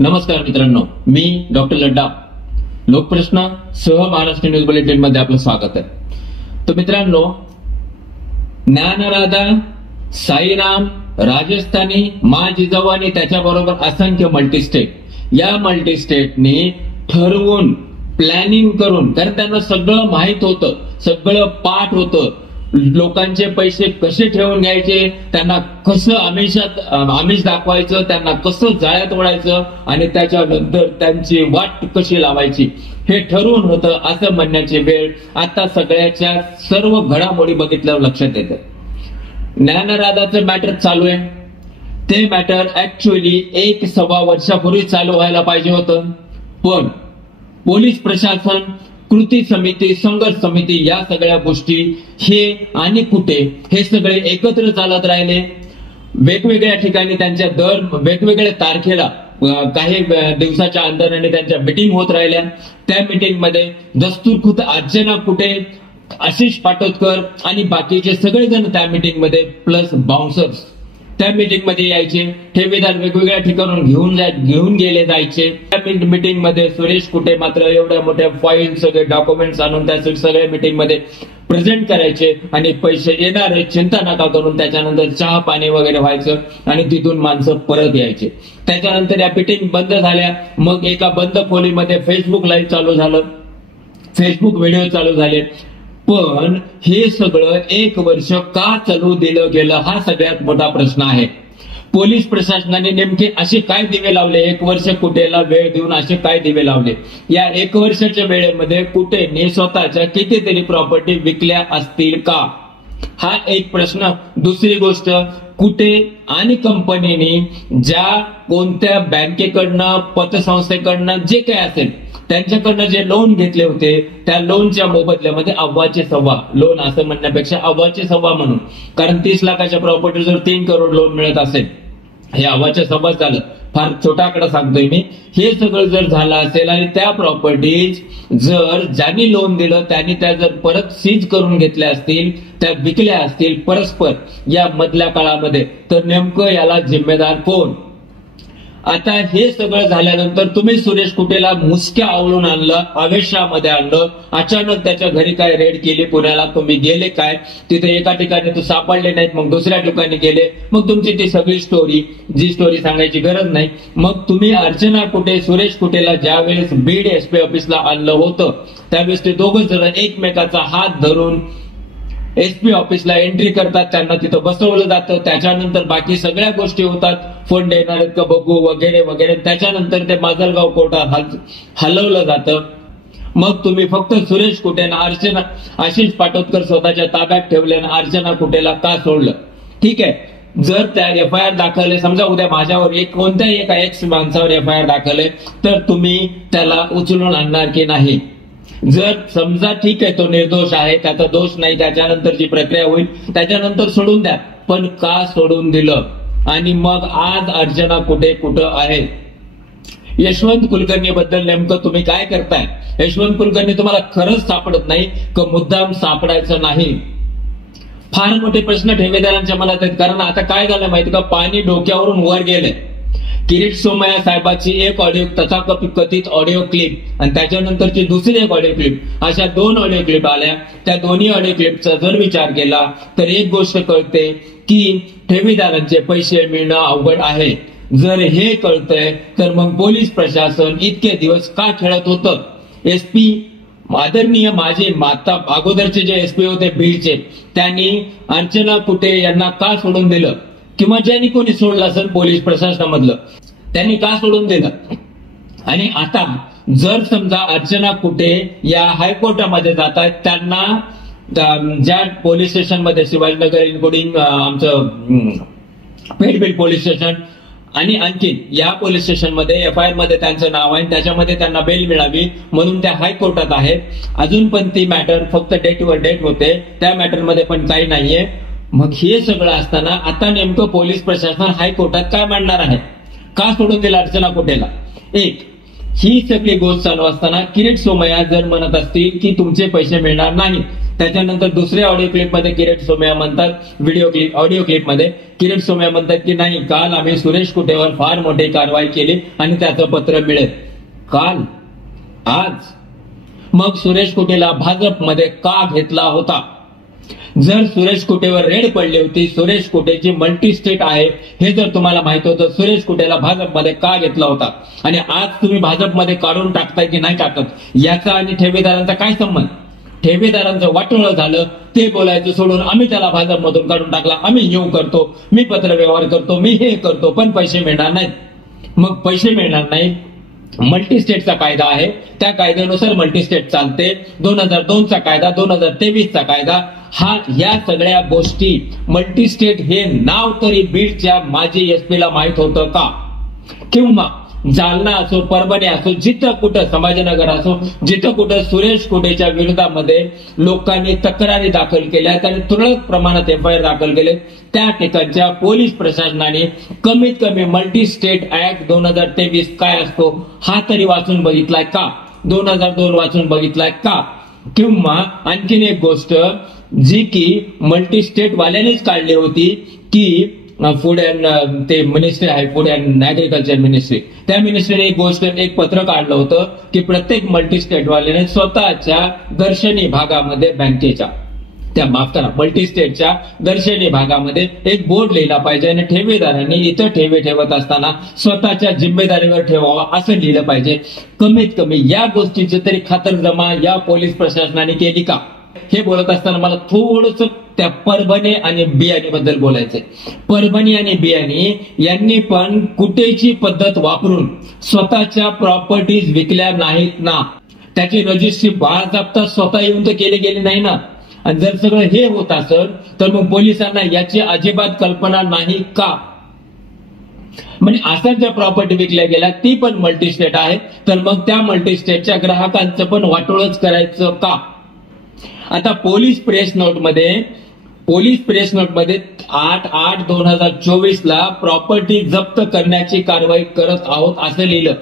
नमस्कार मित्रांनो, मी डॉक्टर लड्डा. लोकप्रश्न सह महाराष्ट्र न्यूज बुलेटिन मध्ये आपलं स्वागत आहे. तर मित्रांनो, ज्ञानराधा, साईराम, राजस्थानी, मा जिजाऊ आणि त्याच्याबरोबर असंख्य मल्टीस्टेट या मल्टीस्टेटनी ठरवून प्लॅनिंग करून, कारण त्यांना सगळं माहित होतं, सगळं पाठ होतं, लोकांचे पैसे कसे ठेवून घ्यायचे, त्यांना कसं आमिष दाखवायचं, त्यांना कसं जाळ्यात ओढायचं आणि त्याच्यानंतर त्यांची वाट कशी लावायची हे ठरवून होतं असं म्हणण्याची वेळ आता सगळ्याच्या सर्व घडामोडी बघितल्यावर लक्षात येतं. ज्ञानराधाचं मॅटर चालू आहे. ते मॅटर ऍक्च्युअली 1-1.25 वर्षापूर्वी चालू व्हायला पाहिजे होतं, पण पोलीस प्रशासन, कृती समिती, संघर्ष समिती या सगळ्या गोष्टी हे आणि कुठे हे सगळे एकत्र चालत राहिले. वेगवेगळ्या ठिकाणी त्यांच्या दर वेगवेगळ्या तारखेला काही दिवसाच्या अंतराने त्यांच्या मीटिंग होत राहिल्या. त्या मीटिंग मध्ये दस्तूर खुद अर्चना कुटे, आशिष पाटोदकर आणि बाकीचे सगळेजण त्या मीटिंग मध्ये प्लस बाउन्सर्स त्या मीटिंग मध्ये यायचे. ठेवीदार वेगवेगळ्या ठिकाणून घेऊन गेले जायचे. त्या मीटिंग मध्ये सुरेश कुटे मात्र एवढ्या मोठ्या फाईल, सगळे डॉक्युमेंट्स आणून त्या सगळ्या मीटिंग मध्ये प्रेझेंट करायचे आणि पैसे येणारे चिंता नका करून त्याच्यानंतर चहा पाणी वगैरे व्हायचं आणि तिथून माणसं परत यायचे. त्याच्यानंतर या मीटिंग बंद झाल्या. मग एका बंद खोलीमध्ये फेसबुक लाईव्ह चालू झालं, फेसबुक व्हिडिओ चालू झाले. पण हे सगळं 1 वर्ष का चालू दिलं गेलं हा सगळ्यात मोठा प्रश्न आहे. पोलीस प्रशासनाने नेमके असे काय दिवे लावले? 1 वर्ष कुटेला वेळ देऊन असे काय दिवे लावले? या 1 वर्षाच्या वेळेमध्ये कुटेने स्वतःच्या कितीतरी प्रॉपर्टी विकल्या असतील का? हा एक प्रश्न. दुसरी गोष्ट, कुटे आणि कंपनीने ज्या कोणत्या बँकेकडनं, पतसंस्थेकडनं जे काय असेल त्यांच्याकडनं जे लोन घेतले होते त्या लोनच्या मोबदल्यामध्ये 1.25 लोन असं म्हणण्यापेक्षा 1.25 म्हणून, कारण 30 लाखाच्या प्रॉपर्टीवर 3 करोड लोन मिळत असेल, हे 1.25 झालं. फार छोटा आकडा सांगतोय मी. हे सगळं जर झालं असेल आणि त्या प्रॉपर्टीज जर ज्यांनी लोन दिलं त्यांनी त्या जर परत सीज करून घेतल्या असतील, त्या विकल्या असतील परस्पर या मधल्या काळामध्ये, तर नेमकं याला जिम्मेदार कोण? आता हे सगळं झाल्यानंतर तुम्ही सुरेश कुटेला मुसक्या आवळून आणलं, आवेशामध्ये आणलं, अचानक त्याच्या घरी काय रेड केली पुण्याला, तुम्ही गेले काय तिथे, एका ठिकाणी तो सापडले नाहीत, मग दुसऱ्या ठिकाणी गेले, मग तुमची ती सगळी स्टोरी, जी स्टोरी सांगायची गरज नाही. मग तुम्ही अर्चना कुटे, सुरेश कुटेला ज्या वेळेस बीड एसपी ऑफिसला आणलं होतं त्यावेळेस ते दोघं जण एकमेकाचा हात धरून एसपी ऑफिसला एंट्री करतात, त्यांना तिथं बसवलं जातं. त्याच्यानंतर बाकी सगळ्या गोष्टी होतात, फंड येणार आहेत का बघू वगैरे वगैरे. त्याच्यानंतर ते माजलगाव कोर्टात हलवलं जातं. मग तुम्ही फक्त सुरेश कुटेना आशिष पाटोदकर स्वतःच्या ताब्यात ठेवल्यानं अर्चना कुटेला का सोडलं? ठीक आहे, जर त्या FIR दाखल आहे, समजा उद्या माझ्यावर कोणत्याही एका एक्स माणसावर FIR दाखल आहे, तर तुम्ही त्याला उचलून आणणार की नाही? जर समजा ठीक आहे तो निर्दोष आहे, त्याचा दोष नाही, त्याच्यानंतरची प्रक्रिया होईल, त्याच्यानंतर सोडून द्या. पण का सोडून दिलं? आणि मग आज अर्चना कुटे कुठं आहे? यशवंत कुलकर्णी बद्दल नेमकं तुम्ही काय करताय? यशवंत कुलकर्णी तुम्हाला खरंच सापडत नाही का मुद्दाम सापडायचं नाही? फार मोठे प्रश्न ठेवीदारांच्या मनात आहेत. कारण आता काय झालं माहिती का, पाणी डोक्यावरून वर गेलंय. किरीट सोमय्या साहेबाची एक ऑडिओ तथाकथित ऑडिओ क्लिप आणि त्याच्यानंतरची दुसरी एक ऑडिओ क्लिप, अशा 2 ऑडिओ क्लिप आल्या. त्या दोन्ही ऑडिओ क्लिपचा जर विचार केला तर एक गोष्ट कळते की ठेवीदारांचे पैसे मिळणं अवघड आहे. जर हे कळतंय तर मग पोलीस प्रशासन इतके दिवस का खेळत होतं? एसपी आदरणीय माझे माता अगोदरचे जे एसपी होते बीडचे, त्यांनी अर्चना कुटे यांना का सोडून दिलं? किंवा ज्यांनी कोणी सोडलं असेल पोलीस प्रशासनामधलं त्यांनी का सोडून दिलं? आणि आता जर समजा अर्चना कुटे या हायकोर्टामध्ये जात आहेत, त्यांना ज्या पोलीस स्टेशनमध्ये शिवाजीनगर इन्क्लुडिंग आमचं पेठबीड पोलीस स्टेशन आणि आणखी या पोलीस स्टेशनमध्ये FIR मध्ये त्यांचं नाव आहे, त्याच्यामध्ये त्यांना बेल मिळावी म्हणून त्या हायकोर्टात आहेत. अजून पण ती मॅटर फक्त डेटवर डेट होते, त्या मॅटरमध्ये पण काही नाहीये. मग हे सगळं असताना आता नेमकं पोलीस प्रशासन हायकोर्टात काय मांडणार आहे? का सोडून दिलं अर्चना कुटेला? एक, ही सगळी गोष्ट चालू असताना किरीट सोमय्या जर म्हणत असतील की तुमचे पैसे मिळणार नाही, त्याच्यानंतर दुसऱ्या ऑडिओ क्लिपमध्ये किरीट सोमय्या म्हणतात, ऑडिओ क्लिपमध्ये किरीट सोमय्या म्हणतात की नाही, काल आम्ही सुरेश कुटेवर फार मोठी कारवाई केली आणि त्याचं पत्र मिळेल. काल, आज मग सुरेश कुटेला भाजपमध्ये का घेतला होता? जर सुरेश कुटेवर रेड पडली होती, सुरेश कुटेची मल्टी स्टेट आहे हे जर तुम्हाला माहित होतं, सुरेश कुटेला भाजपमध्ये का घेतला होता आणि आज तुम्ही भाजपमध्ये काढून टाकताय की नाही टाकत, याचा आणि ठेवीदारांचा काय संबंध? ठेवीदारांचं वाटोळं झालं ते बोलायचं सोडून आम्ही त्याला भाजपमधून काढून टाकला, आम्ही येऊ करतो, मी पत्रव्यवहार करतो, मी हे करतो, पण पैसे मिळणार नाहीत. मग पैसे मिळणार नाहीत, मल्टी स्टेटचा कायदा आहे, त्या कायद्यानुसार मल्टी स्टेट चालते. 2002चा कायदा, 2023चा कायदा, या सगळ्या गोष्टी, मल्टी स्टेट हे नाव तरी बीडच्या माजी एसपी ला माहित होतं का? किंवा जालना असो, परभणी असो, जिथं कुठं, संभाजीनगर असो, जिथं कुठं सुरेश कुटेच्या विरोधामध्ये लोकांनी तक्रारी दाखल केल्या आणि तुरळक प्रमाणात FIR दाखल केले, त्या ठिकाणच्या पोलीस प्रशासनाने कमीत कमी मल्टी स्टेट ऍक्ट 2023 काय असतो हा तरी वाचून बघितलाय का? 2002 वाचून बघितलाय का? किंवा आणखीन एक गोष्ट जी की मल्टी स्टेट वाल्यांनीच काढली होती की फूड अँड ते मिनिस्ट्री आहे, फूड अँड ऍग्रिकल्चर मिनिस्ट्री, त्या मिनिस्ट्रीने एक पत्र काढलं होतं की प्रत्येक मल्टी स्टेट वाल्याने स्वतःच्या दर्शनी भागामध्ये बँकेच्या, माफ करा, मल्टी स्टेटच्या दर्शनी भागामध्ये एक बोर्ड लिहिला पाहिजे आणि ठेवीदारांनी इथं ठेवी ठेवत असताना स्वतःच्या जिम्मेदारीवर ठेवावा असं लिहिलं पाहिजे. कमीत कमी या गोष्टीची तरी खातरजमा या पोलीस प्रशासनाने केली का? हे बोलत असताना मला थोडस त्या परभणी आणि बियाणी बद्दल बोलायचंय. परभणी आणि बियाणी यांनी पण कुटेची पद्धत वापरून स्वतःच्या प्रॉपर्टीज विकल्या नाहीत ना, त्याची रजिस्ट्री बाळजाप्ता स्वतः येऊन तर केली गेली नाही ना. आणि जर सगळं हे होत असेल तर मग पोलिसांना याची अजिबात कल्पना नाही का? म्हणजे अशा ज्या प्रॉपर्टी विकल्या गेल्या ती पण मल्टी स्टेट आहे, तर मग त्या मल्टी स्टेटच्या ग्राहकांचं पण वाटोळच करायचं का? आता पोलीस प्रेस नोटमध्ये 8/8/2024 ला प्रॉपर्टी जप्त करण्याची कारवाई करत आहोत असं लिहिलं.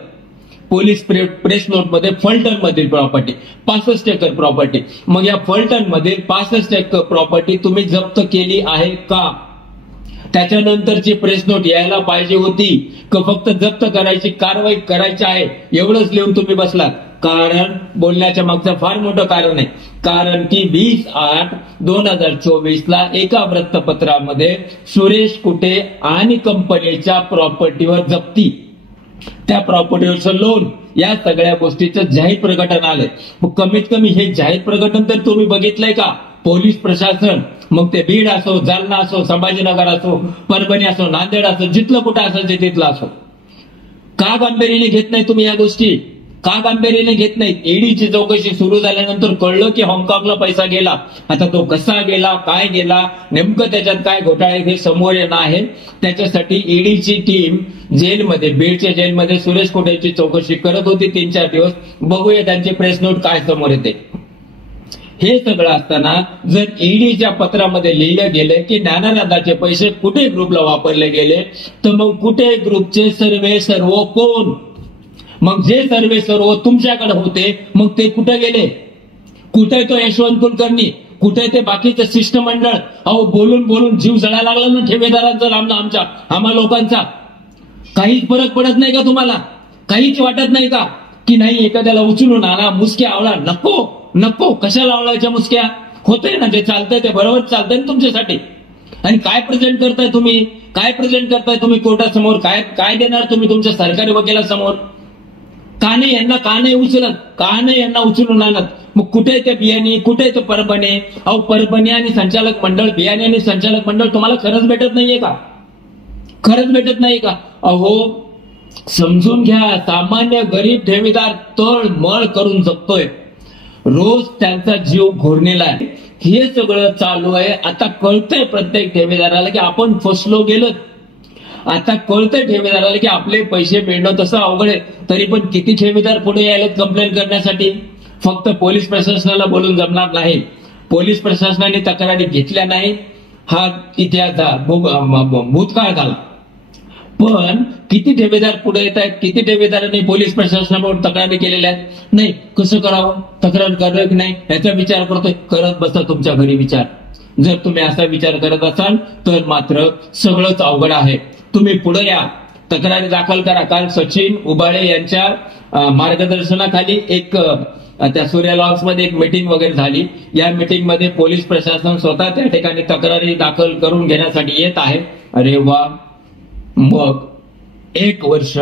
पोलीस प्रेस नोटमध्ये फलटण मधील प्रॉपर्टी 65 एकर प्रॉपर्टी. मग या फलटण मधील 65 एकर प्रॉपर्टी तुम्ही जप्त केली आहे का? त्याच्यानंतरची प्रेस नोट यायला पाहिजे होती का फक्त जप्त करायची कारवाई करायची आहे एवढंच लिहून तुम्ही बसलात? कारण बोलण्याच्या मागचं फार मोठं कारण आहे. कारण की 20/8/2024 ला एका वृत्तपत्रामध्ये सुरेश कुटे आणि कंपनीच्या प्रॉपर्टीवर जप्ती, त्या प्रॉपर्टीवरचं लोन, या सगळ्या गोष्टीचं जाहीर प्रकटन आलंय. मग कमीत कमी हे जाहीर प्रकटन तर तुम्ही बघितलंय का? पोलीस प्रशासन, मग ते बीड असो, जालना असो, संभाजीनगर असो, परभणी असो, नांदेड असो, जिथलं कुठं असेल ते तिथलं असो, का गांभीर्याने घेत नाही तुम्ही या गोष्टी? का गांभीर्याने घेत नाहीत? ईडीची चौकशी सुरू झाल्यानंतर कळलं की हाँगकाँगला पैसा गेला. आता तो कसा गेला, काय गेला, नेमकं त्याच्यात काय घोटाळे हे समोर येणं आहे. त्याच्यासाठी ईडीची टीम जेलमध्ये, बीडच्या जेलमध्ये सुरेश कुटेची चौकशी करत होती 3-4 दिवस. बघूया त्यांची प्रेस नोट काय समोर येते. हे सगळं असताना जर ईडीच्या पत्रामध्ये लिहिलं गेलं की ज्ञानानंदाचे पैसे कुठे ग्रुपला वापरले गेले, तर मग कुठे ग्रुपचे सर्व कोण? मग जे सर्व तुमच्याकडे होते मग ते कुठे गेले? कुठे तो यशवंत कुलकर्णी, कुठे ते बाकीचं शिष्टमंडळ? अहो बोलून बोलून जीव जळायला लागला ना ठेवीदारांचा, आम्हा लोकांचा. काहीच फरक पडत नाही का तुम्हाला? काहीच वाटत नाही का की नाही एखाद्याला उचलून आणा, मुसक्या आवळा? नको, कशाला आवळायच्या मुसक्या? होतंय ना, जे चालतंय ते बरोबर चालतंय ना तुमच्यासाठी. आणि काय प्रेझेंट करताय तुम्ही? कोर्टासमोर काय देणार तुम्ही तुमच्या सरकारी वकिलासमोर? का नाही यांना उचलून आणत? मग कुठे ते बियाणी, कुठे ते परभणी? अहो परभणी आणि संचालक मंडळ, बियाणी आणि संचालक मंडळ तुम्हाला खरंच भेटत नाहीये का? अहो समजून घ्या, सामान्य गरीब ठेवीदार तळमळ करून जगतोय, रोज त्यांचा जीव घोरलेला आहे. हे सगळं चालू आहे. आता कळतंय प्रत्येक ठेवीदाराला की आपण फसलो गेलो. आता कळतंय ठेवीदाराला की आपले पैसे मिळणं तसं अवघड आहे. तरी पण किती ठेवीदार पुढे यायला कंप्लेंट करण्यासाठी? फक्त पोलीस प्रशासनाला बोलून जमणार नाही. पोलीस प्रशासनाने तक्रारी घेतल्या नाही, हा इतिहास भूतकाळ झाला. पण किती ठेवीदार पुढे येत आहेत, किती ठेवीदारांनी पोलीस प्रशासनावर तक्रारी केलेल्या आहेत? नाही. कसं करावं, तक्रार करावं की नाही याचा विचार करतोय. करत बसा तुमच्या घरी विचार. जर तुम्ही असा विचार करत असाल तर मात्र सगळंच अवघड आहे. तुम्ही पुढे या, तक्रारी दाखल करा. काल सचिन उबाळे यांच्या मार्गदर्शनाखाली एक त्या सूर्या लॉन्स मध्ये एक मीटिंग वगैरे झाली. या मीटिंग मध्ये पोलीस प्रशासन स्वतः त्या ठिकाणी तक्रारी दाखल करून घेण्यासाठी येत आहे. अरे वा. मग 1 वर्ष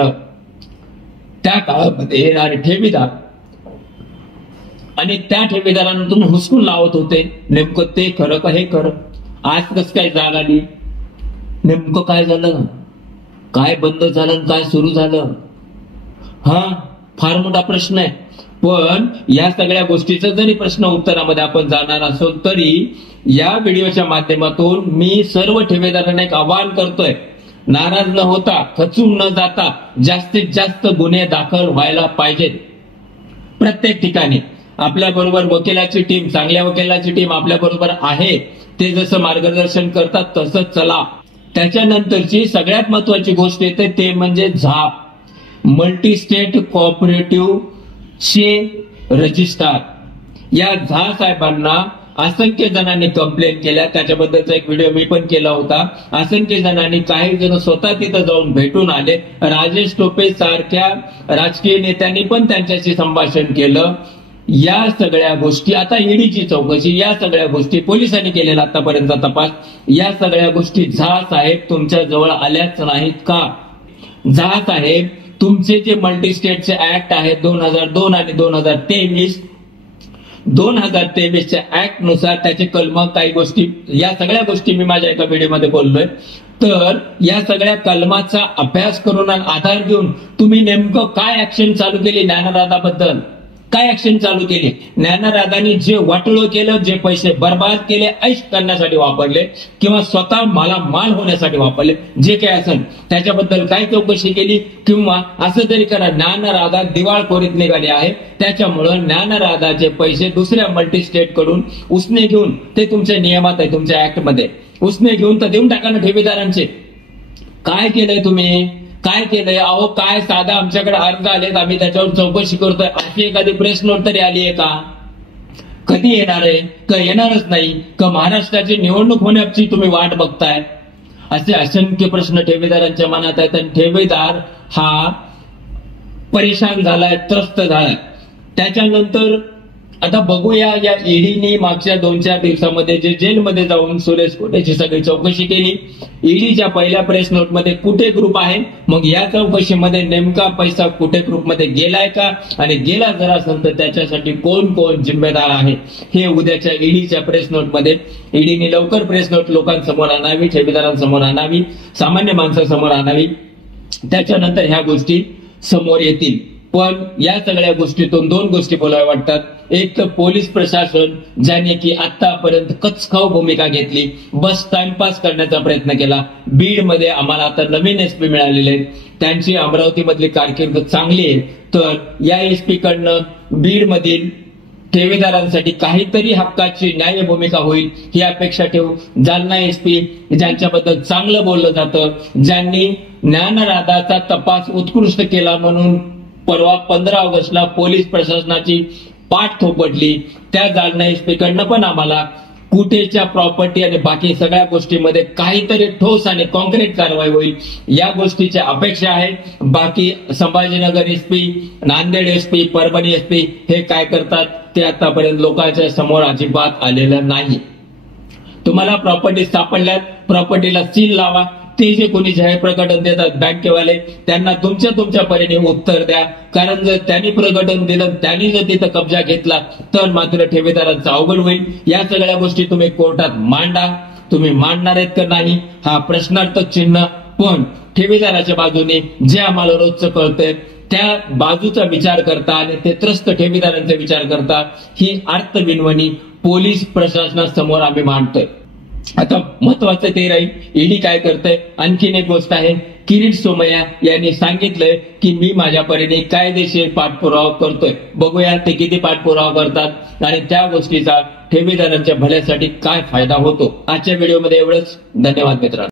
त्या काळामध्ये येणारे ठेवीदार आणि त्या ठेवीदारांना तुम्ही हुसकून लावत होते. नेमकं ते खरं का हे खरं? आज कसं काय जाग आली? नेमकं काय झालं? काय बंद झालं, काय सुरू झालं? हा फार मोठा प्रश्न आहे. पण या सगळ्या गोष्टीचं जरी प्रश्न उत्तरामध्ये आपण जाणार असो तरी या व्हिडिओच्या माध्यमातून मी सर्व ठेवीदारांना एक आवाहन करतोय. नाराज न होता, खचून न जाता जास्तीत जास्त गुन्हे दाखल व्हायला पाहिजेत प्रत्येक ठिकाणी. आपल्या बरोबर वकिलाची टीम, चांगल्या वकिलाची टीम आपल्या बरोबर आहे. ते जसं मार्गदर्शन करतात तसंच चला. त्याच्यानंतरची सगळ्यात महत्वाची गोष्ट येते ते म्हणजे झाप, मल्टी स्टेट कोऑपरेटिव्ह चे रजिस्ट्रार. या झा साहेबांना असंख्य जणांनी कंप्लेंट केल्या. त्याच्याबद्दलचा एक व्हिडिओ मी पण केला होता. असंख्य जणांनी, काही जण स्वतः तिथं जाऊन भेटून आले. राजेश टोपे सारख्या राजकीय नेत्यांनी पण त्यांच्याशी संभाषण केलं. या सगळ्या गोष्टी, आता ईडीची चौकशी, या सगळ्या गोष्टी पोलिसांनी केलेला आतापर्यंतचा तपास, या सगळ्या गोष्टी झा साहेब तुमच्या जवळ आल्याच नाहीत का? झा साहेब तुमचे जे मल्टी स्टेटचे ऍक्ट आहेत 2002 आणि 2023च्या ऍक्ट नुसार त्याचे कलम, काही गोष्टी, या सगळ्या गोष्टी मी माझ्या एका व्हिडिओमध्ये बोललोय. तर या सगळ्या कलमाचा अभ्यास करून आधार घेऊन तुम्ही नेमकं काय ऍक्शन चालू केली ज्ञानराधाबद्दल? काय ऍक्शन चालू केली? ज्ञानराधानी जे वाटोळं केलं, जे पैसे बर्बाद केले, ऐश करण्यासाठी वापरले किंवा स्वतः माल होण्यासाठी वापरले, जे काय असेल त्याच्याबद्दल काय चौकशी केली? किंवा असं तरी करा, ज्ञानराधा दिवाळखोरीत निघाली आहे, त्याच्यामुळं ज्ञानराधाचे पैसे दुसऱ्या मल्टी स्टेट कडून उसने घेऊन, ते तुमच्या नियमात आहे, तुमच्या ऍक्ट मध्ये उसने घेऊन तर देऊन टाका ना ठेवीदारांचे. काय केलंय तुम्ही? काय केलंय? अहो काय साधा आमच्याकडे अर्ज आलेत, आम्ही त्याच्यावर चौकशी करतोय, अशी एखादी प्रेस नोट तरी आली आहे का? कधी येणार आहे? का येणारच नाही? का महाराष्ट्राची निवडणूक होण्याची तुम्ही वाट बघताय? असे असंख्य प्रश्न ठेवीदारांच्या मनात आहेत. आणि ठेवीदार हा परेशान झालाय, त्रस्त झालाय. त्याच्यानंतर आता बघूया, या ईडीने मागच्या 2-4 दिवसामध्ये जे जेलमध्ये जाऊन सुरेश कोटेची सगळी चौकशी केली. ईडीच्या पहिल्या प्रेस नोटमध्ये कुठे ग्रुप आहे, मग या चौकशीमध्ये नेमका पैसा कुठे ग्रुपमध्ये गेलाय का, आणि गेला जर असेल तर त्याच्यासाठी कोण कोण जिम्मेदार आहे, हे उद्याच्या ईडीच्या प्रेस नोटमध्ये, ईडीने लवकर प्रेस नोट लोकांसमोर आणावी, ठेवीदारांसमोर आणावी, सामान्य माणसासमोर आणावी. त्याच्यानंतर ह्या गोष्टी समोर येतील. पण या सगळ्या गोष्टीतून 2 गोष्टी बोलाव्या वाटतात. एक तर पोलीस प्रशासन, ज्याने की आतापर्यंत कचखाऊ भूमिका घेतली, बस टाइमपास करण्याचा प्रयत्न केला. बीडमध्ये आम्हाला आता नवीन एसपी मिळालेले आहेत, त्यांची अमरावतीमधली कारकीर्द चांगली आहे. तर या एसपी कडनं बीडमधील ठेवीदारांसाठी काहीतरी हक्काची न्याय भूमिका होईल ही अपेक्षा ठेवू. जालना एसपी, ज्यांच्याबद्दल चांगलं बोललं जातं, ज्यांनी ज्ञानराधाचा तपास उत्कृष्ट केला म्हणून परवा 15 ऑगस्टला पोलीस प्रशासनाची पाठ थोपटली, त्या जालना एसपी कडनं पण आम्हाला कुठेच्या प्रॉपर्टी आणि बाकी सगळ्या गोष्टीमध्ये काहीतरी ठोस आणि कॉन्क्रीट कारवाई होईल, या गोष्टीची अपेक्षा आहे. बाकी Sambhajinagar SP, Nanded SP, Parbhani SP हे काय करतात ते आतापर्यंत लोकांच्या समोर अजिबात आलेलं नाही. तुम्हाला प्रॉपर्टी सापडल्यात, प्रॉपर्टीला सील लावा. ते जे कोणी जाहीर प्रकटन देतात बँकेवाले, त्यांना तुमच्या परीने उत्तर द्या. कारण जर त्यांनी प्रकटन दिलं, त्यांनी जर तिथं कब्जा घेतला तर मात्र ठेवीदारांचं अवघड होईल. या सगळ्या गोष्टी तुम्ही कोर्टात मांडा. तुम्ही मांडणार आहेत का नाही हा प्रश्नार्थक चिन्ह. पण ठेवीदाराच्या बाजूने जे आम्हाला रोजचं कळतंय त्या बाजूचा विचार करता आणि ते त्रस्त ठेवीदारांचा विचार करता ही अर्थविनवणी पोलीस प्रशासनासमोर आम्ही मांडतोय. आता महत्वाचं ते राहील ईडी काय करतंय. आणखीन एक गोष्ट आहे, किरीट सोमय्या यांनी सांगितलंय की मी माझ्या परीने कायदेशीर पाठपुरावा करतोय. बघूया ते किती पाठपुरावा करतात आणि त्या गोष्टीचा ठेवीदारांच्या भल्यासाठी काय फायदा होतो. आजच्या व्हिडिओमध्ये एवढंच. धन्यवाद मित्रांनो.